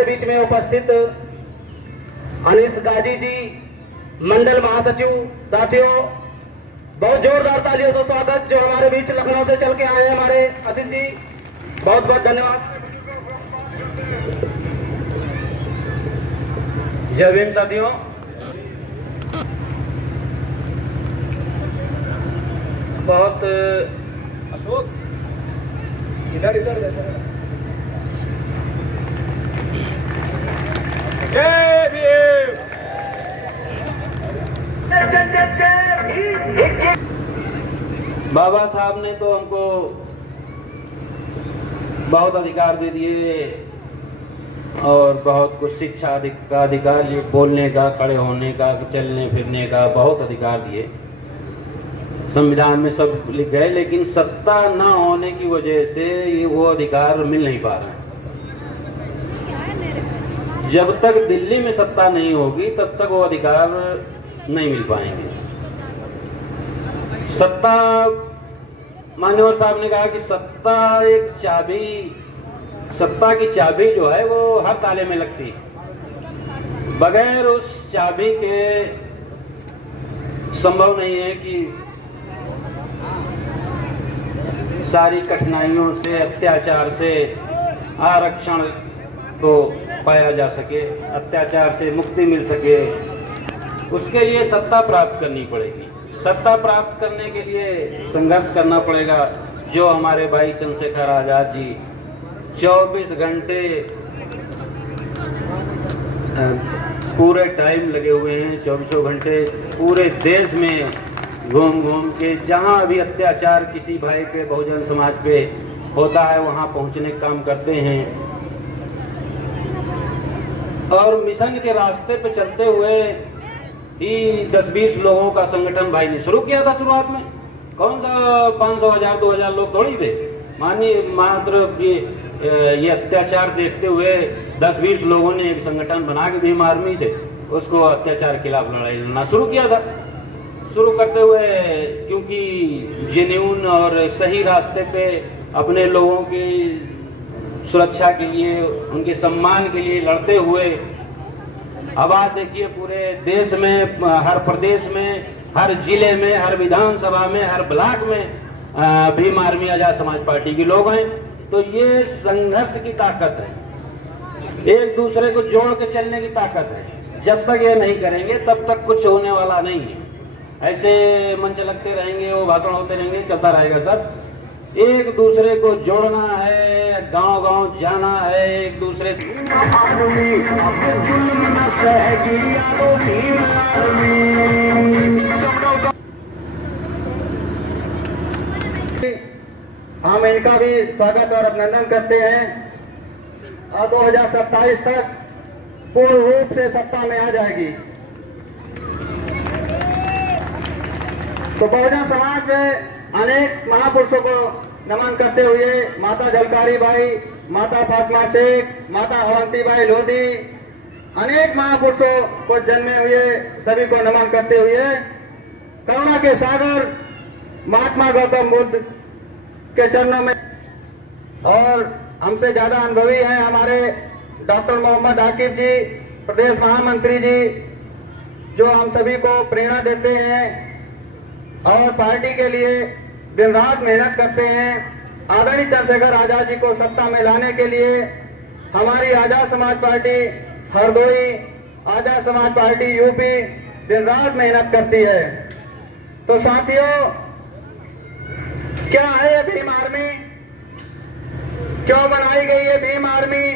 हमारे बीच में उपस्थित अनीस गाजी जी, मंडल महासचिव, साथियों बहुत जोरदार तालियों से स्वागत। जो हमारे बीच लखनऊ से चल के आए हैं हमारे अतिथि, बहुत बहुत धन्यवाद। जय भीम साथियों। बहुत अशोक इधर इधर जय भीम। बाबा साहब ने तो हमको बहुत अधिकार दे दिए और बहुत कुछ शिक्षा का अधिकार, बोलने का, खड़े होने का, चलने फिरने का बहुत अधिकार दिए, संविधान में सब लिख गए। लेकिन सत्ता न होने की वजह से ये वो अधिकार मिल नहीं पा रहा है। जब तक दिल्ली में सत्ता नहीं होगी तब तक वो अधिकार नहीं मिल पाएंगे। सत्ता, मान्यवर साहब ने कहा कि सत्ता एक चाबी, सत्ता की चाबी जो है वो हर ताले में लगती है। बगैर उस चाबी के संभव नहीं है कि सारी कठिनाइयों से, अत्याचार से आरक्षण को पाया जा सके, अत्याचार से मुक्ति मिल सके। उसके लिए सत्ता प्राप्त करनी पड़ेगी। सत्ता प्राप्त करने के लिए संघर्ष करना पड़ेगा। जो हमारे भाई चंद्रशेखर आजाद जी 24 घंटे पूरे टाइम लगे हुए हैं, 24 घंटे पूरे देश में घूम घूम के जहां भी अत्याचार किसी भाई पे, बहुजन समाज पे होता है वहां पहुंचने का काम करते हैं। और मिशन के रास्ते पे चलते हुए ही 10-20 लोगों का संगठन भाई ने शुरू किया था। शुरुआत में कौन सा 500, 1000, 2000 लोग थोड़ी थे। मानिए मात्र ये अत्याचार देखते हुए 10-20 लोगों ने एक संगठन बना के भीम आर्मी से उसको अत्याचार के खिलाफ लड़ाई लड़ना शुरू किया था। शुरू करते हुए क्योंकि जेन्युइन और सही रास्ते पे अपने लोगों की सुरक्षा के लिए, उनके सम्मान के लिए लड़ते हुए अब आज देखिए पूरे देश में, हर प्रदेश में, हर जिले में, हर विधानसभा में, हर ब्लॉक में भीम आर्मी आजाद समाज पार्टी के लोग हैं। तो ये संघर्ष की ताकत है, एक दूसरे को जोड़ के चलने की ताकत है। जब तक ये नहीं करेंगे तब तक कुछ होने वाला नहीं है। ऐसे मंच लगते रहेंगे, वो भाषण होते रहेंगे, चलता रहेगा सब। एक दूसरे को जोड़ना है, गांव गांव जाना है, एक दूसरे से हम इनका भी स्वागत और अभिनंदन करते हैं। और 2027 तक पूर्ण रूप से सत्ता में आ जाएगी। तो बहुजन समाज में अनेक महापुरुषों को नमन करते हुए माता झलकारी बाई, माता फातिमा शेख, माता अवंती बाई लोधी, अनेक महापुरुषों को जन्मे हुए सभी को नमन करते हुए करुणा के सागर महात्मा गौतम बुद्ध के चरणों में, और हमसे ज्यादा अनुभवी हैं हमारे डॉक्टर मोहम्मद आकिब जी, प्रदेश महामंत्री जी, जो हम सभी को प्रेरणा देते हैं और पार्टी के लिए दिन रात मेहनत करते हैं। आदरणीय चंद्रशेखर आजाद जी को सत्ता में लाने के लिए हमारी Azad Samaj party Hardoi, Azad Samaj party UP दिन रात मेहनत करती है। तो साथियों, क्या है ये भीम आर्मी, क्यों बनाई गई है भीम आर्मी,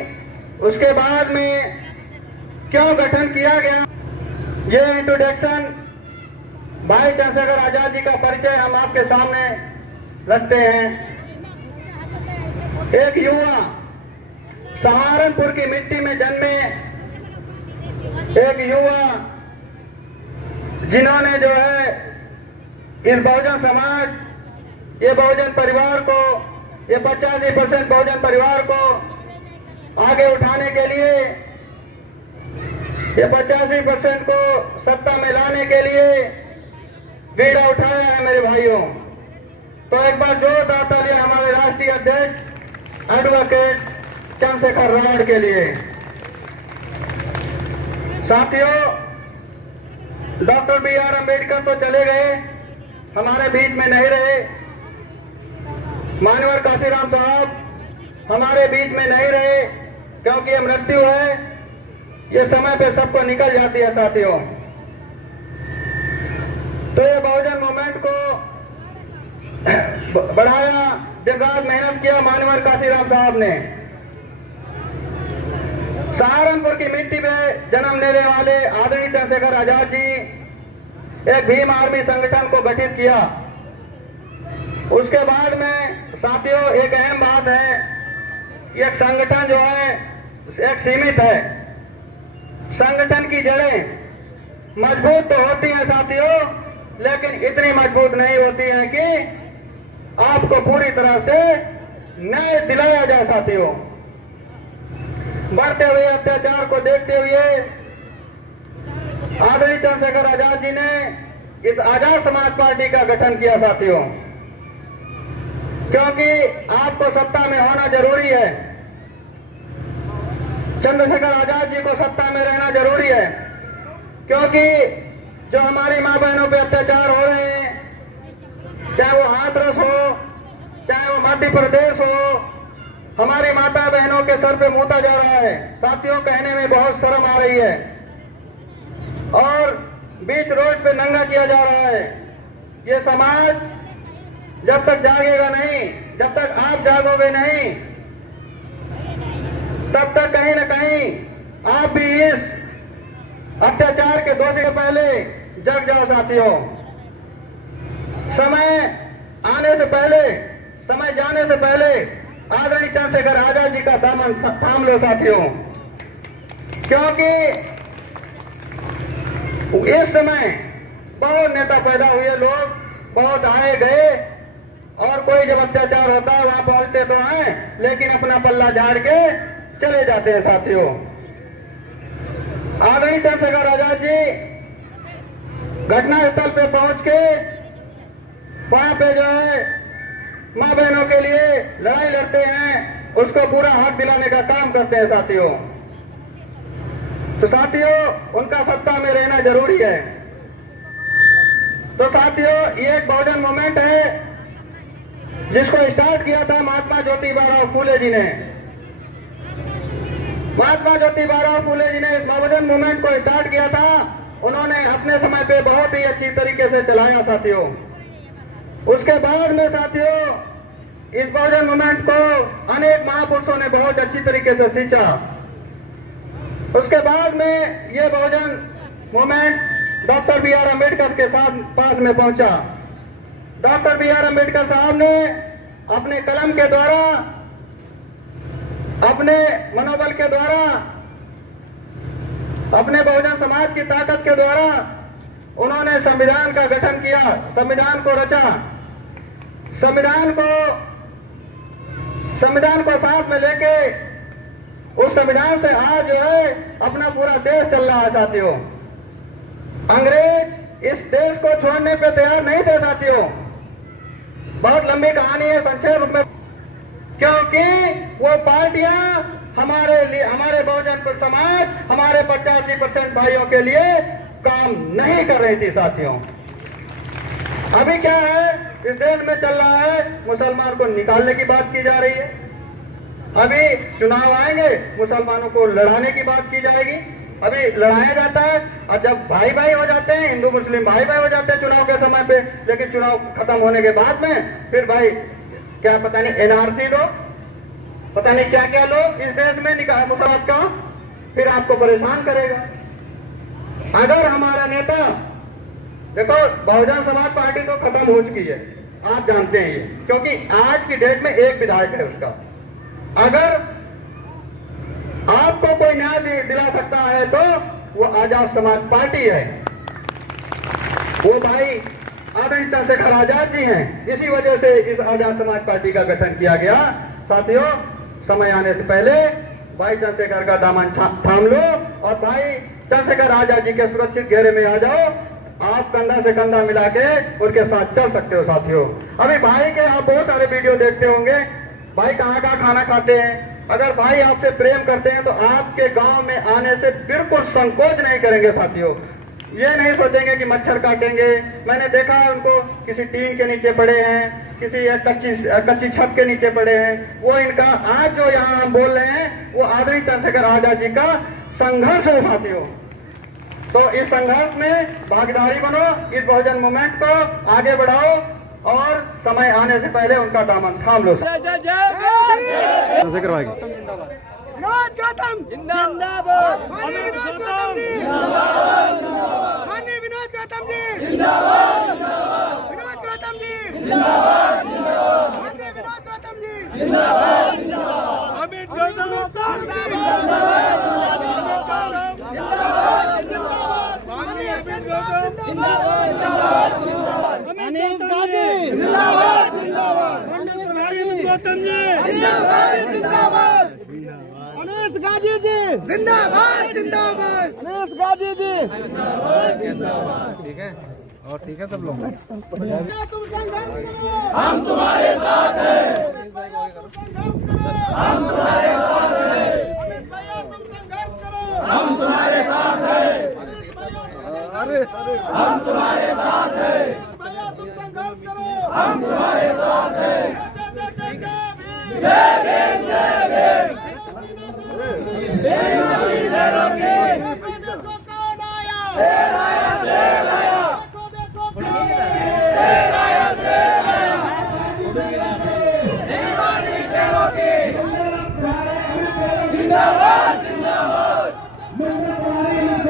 उसके बाद में क्यों गठन किया गया, ये इंट्रोडक्शन भाई चंद्रशेखर आजाद जी का परिचय हम आपके सामने रखते हैं। एक युवा सहारनपुर की मिट्टी में जन्मे, एक युवा जिन्होंने जो है इस बहुजन समाज, ये बहुजन परिवार को, ये 85% बहुजन परिवार को आगे उठाने के लिए, ये 85% को सत्ता में लाने के लिए बीड़ा उठाया है मेरे भाइयों। तो एक बार जोरदार तालियां हमारे राष्ट्रीय अध्यक्ष एडवोकेट चंद्रशेखर रावण के लिए। साथियों, डॉक्टर B.R. अम्बेडकर तो चले गए, हमारे बीच में नहीं रहे। मानवर काशीराम साहब हमारे बीच में नहीं रहे, क्योंकि ये मृत्यु है, ये समय पे सबको निकल जाती है साथियों। तो ये बहुजन मूवमेंट को बढ़ाया, दिन रात मेहनत किया मानवर काशीराम साहब ने। सहारनपुर की मिट्टी में जन्म लेने वाले आदरणीय चंद्रशेखर आजाद जी एक भीम आर्मी संगठन को गठित किया। उसके बाद में साथियों एक अहम बात है, एक संगठन जो है एक सीमित है। संगठन की जड़ें मजबूत तो होती हैं साथियों, लेकिन इतनी मजबूत नहीं होती हैं कि आपको पूरी तरह से न्याय दिलाया जाए साथियों। बढ़ते हुए अत्याचार को देखते हुए आदरणीय चंद्रशेखर आजाद जी ने इस आजाद समाज पार्टी का गठन किया साथियों, क्योंकि आपको सत्ता में होना जरूरी है। चंद्रशेखर आजाद जी को सत्ता में रहना जरूरी है, क्योंकि जो हमारी मां बहनों पे अत्याचार हो रहे हैं, चाहे वो हाथरस हो, चाहे वो मध्य प्रदेश हो, हमारी माता बहनों के सर पे मूता जा रहा है साथियों। कहने में बहुत शर्म आ रही है, और बीच रोड पे नंगा किया जा रहा है। ये समाज जब तक जागेगा नहीं, जब तक आप जागोगे नहीं, तब तक कहीं न कहीं आप भी इस अत्याचार के दोषी से पहले जग जाओ साथियों। समय आने से पहले, समय जाने से पहले आदरणीय चंद्रशेखर आजाद जी का दामन थाम लो साथियों, क्योंकि इस समय बहुत नेता पैदा हुए, लोग बहुत आए गए, और कोई जब अत्याचार होता है वहां पहुंचते तो हैं, लेकिन अपना पल्ला झाड़ के चले जाते हैं साथियों। आदरणीय चंद्रशेखर आजाद जी घटना स्थल पे पहुंच के वहां पे जो है मां बहनों के लिए लड़ाई लड़ते हैं, उसको पूरा हक दिलाने का काम करते हैं साथियों। तो साथियों उनका सत्ता में रहना जरूरी है। तो साथियों ये एक बहुजन मूवमेंट है जिसको स्टार्ट किया था महात्मा ज्योतिबा फूले जी ने। महात्मा ज्योतिबा फूले जी ने इस बहुजन मूवमेंट को स्टार्ट किया था। उन्होंने अपने समय पे बहुत ही अच्छी तरीके से चलाया साथियों। उसके बाद में साथियों इस बहुजन मूवमेंट को अनेक महापुरुषों ने बहुत अच्छी तरीके से सींचा। उसके बाद में ये बहुजन मूवमेंट डॉक्टर B.R. अम्बेडकर के साथ पास में पहुंचा। Doctor B.R. अम्बेडकर साहब ने अपने कलम के द्वारा, अपने मनोबल के द्वारा, अपने बहुजन समाज की ताकत के द्वारा उन्होंने संविधान का गठन किया, संविधान को रचा। संविधान को साथ में लेके उस संविधान से आज जो है अपना पूरा देश चल रहा है साथियों। अंग्रेज इस देश को छोड़ने पे तैयार नहीं थे साथियों। बहुत लंबी कहानी है, संक्षेप में, क्योंकि वो पार्टियां हमारे लिए, हमारे बहुजन समाज, हमारे 85% भाइयों के लिए काम नहीं कर रही थी साथियों। अभी क्या है इस देश में चल रहा है, मुसलमान को निकालने की बात की जा रही है। अभी चुनाव आएंगे, मुसलमानों को लड़ाने की बात की जाएगी। अभी लड़ाया जाता है, और जब भाई भाई हो जाते हैं, हिंदू मुस्लिम भाई भाई हो जाते हैं चुनाव के समय पे, लेकिन चुनाव खत्म होने के बाद में फिर भाई क्या पता नहीं NRC लो, पता नहीं क्या क्या लोग इस देश में निकाल मुसलमान का, फिर आपको परेशान करेगा। अगर हमारा नेता, देखो बहुजन समाज पार्टी तो खत्म हो चुकी है, आप जानते हैं ये, क्योंकि आज की डेट में एक विधायक है उसका। अगर आपको कोई न्याय दिला सकता है तो वो आजाद समाज पार्टी है। वो भाई आदरणीय चंद्रशेखर आजाद जी हैं, इसी वजह से इस आजाद समाज पार्टी का गठन किया गया। साथियों समय आने से पहले भाई चंद्रशेखर का दामन थाम लो, और भाई चंद्रशेखर आजाद जी के सुरक्षित घेरे में आ जाओ। आप कंधा से कंधा मिला के उनके साथ चल सकते हो साथियों। अभी भाई के आप बहुत सारे वीडियो देखते होंगे, भाई कहाँ कहाँ खाना खाते हैं, अगर भाई आपसे प्रेम करते हैं तो आपके गांव में आने से बिल्कुल संकोच नहीं करेंगे साथियों। ये नहीं सोचेंगे कि मच्छर काटेंगे। मैंने देखा है उनको किसी टीन के नीचे पड़े हैं, किसी कच्ची छत के नीचे पड़े हैं। वो इनका आज जो यहाँ हम बोल रहे हैं वो आदरणीय चंद्रशेखर आजाद जी का संघर्ष है साथियों। तो इस संघर्ष में भागीदारी बनो, इस बहुजन मूवमेंट को आगे बढ़ाओ और समय आने से पहले उनका दामन थाम लो। चंद्रशेखर भाई विनोद गौतम जिंदाबाद, माननीय विनोद गौतम जी जिंदाबाद, माननीय विनोद गौतम जी जिंदाबाद, विनोद गौतम जी जिंदाबाद, माननीय विनोद गौतम जी जिंदाबाद, अमित गौतम जिंदाबाद, माननीय अमित गौतम जिंदाबाद, अनिल गाजी जिंदाबाद, माननीय गौतम जी जिंदाबाद, जिंदाबाद, अनीस गाजी जी जिंदाबाद, जिंदाबाद, अनीस गाजी जी ठीक है। और ठीक है सब लोग तुम संघर्ष करो, हम तुम्हारे साथ हैं, हम तुम्हारे साथ हैं, हम तुम्हारे साथ हैं, अमित भैया तुम संघर्ष करो, हम तुम्हारे साथ हैं, हम तुम्हारे साथ हैं, भैया तुम संघर्ष करो, हम तुम्हारे साथ हैं। जय भीम, जय भीम, देखो कौन आया, शेर आया, शेर आया, देखो कौन आया, दीवानी शेरों की जिंदाबाद, जिंदाबाद,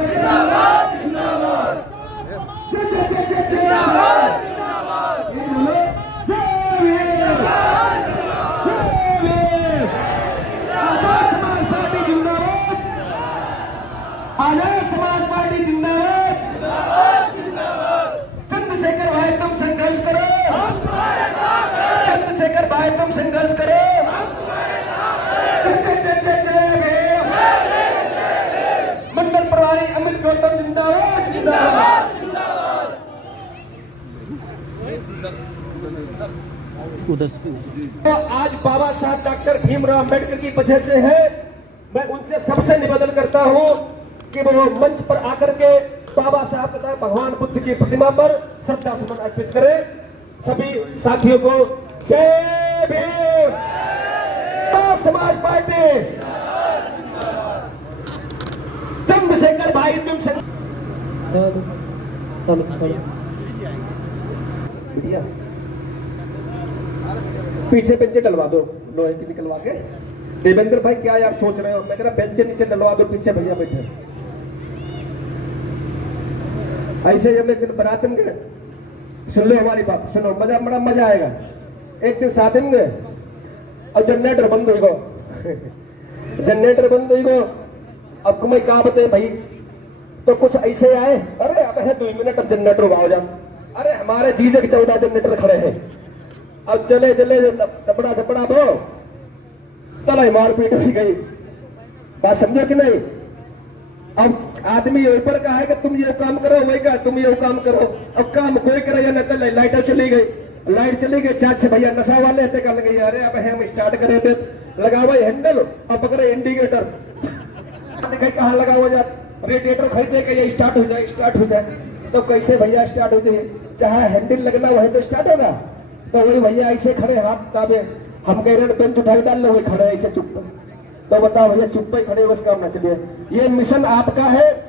जिंदाबाद, जिंदाबाद, जिंदाबाद, आजाद समाज पार्टी जिंदाबाद, चंद्रशेखर भाई तुम संघर्ष करो, हम तुम्हारे साथ हैं, चंद्रशेखर भाई तुम संघर्ष करो, हम तुम्हारे साथ जय भीम, मंडल प्रभारी अमित गौतम जिंदाबाद, जिंदाबाद, जिंदाबाद। तो आज बाबा साहब डॉक्टर भीमराव अम्बेडकर की वजह से है। मैं उनसे सबसे निवेदन करता हूं कि वो मंच पर आकर के बाबा साहब तथा भगवान बुद्ध की प्रतिमा पर श्रद्धा सुमन अर्पित करें। सभी साथियों को जय भीम, समाज पार्टी, चंद्रशेखर भाई तुम पीछे बेंचे डलवा दो, लोहे की निकलवा के। देवेंद्र भाई क्या यार सोच रहे हो? मैं कह रहा बेंचे नीचे डलवा दो, पीछे भैया बैठे। ऐसे जब एक दिन बरात में गए, सुन लो हमारी बात, सुनो, मजा बड़ा मजा आएगा। एक दिन शादी में गए और जनरेटर बंद हो गो जनरेटर बंद हो गो। अब तुम्हें क्या बताए भाई, तो कुछ ऐसे आए, अरे अब है 2 मिनट, अब जनरेटर उगाओ जा। अरे हमारे जीजे के 14 जनरेटर खड़े हैं, अब चले चले दबड़ा झपड़ा दो, तलाई मारपीट हो गई। बात समझो कि नहीं? अब आदमी ऊपर का है कि तुम ये काम करो, वही का तुम ये काम करो। अब काम कोई करे या नहीं, लाइट चली गई, लाइट चली गई। 4-6 भैया नशा वाले थे, कर गई अरे अब हम स्टार्ट करे थे, लगा भाई हैंडल, अब पकड़े इंडिकेटर, कहाँ लगा हुआ जा, रेडिएटर खींचे कि ये स्टार्ट हो जाए, स्टार्ट हो जाए। तो कैसे भैया स्टार्ट हो जाए? चाहे हैंडल लगना वही तो स्टार्ट होगा। तो वही भैया ऐसे खड़े हाथ दाबे, हम कह रहे बेंच उठा डाल लो, वही खड़े ऐसे चुप। तो बताओ भैया चुप पे खड़े, बस काम न चलिए। ये मिशन आपका है,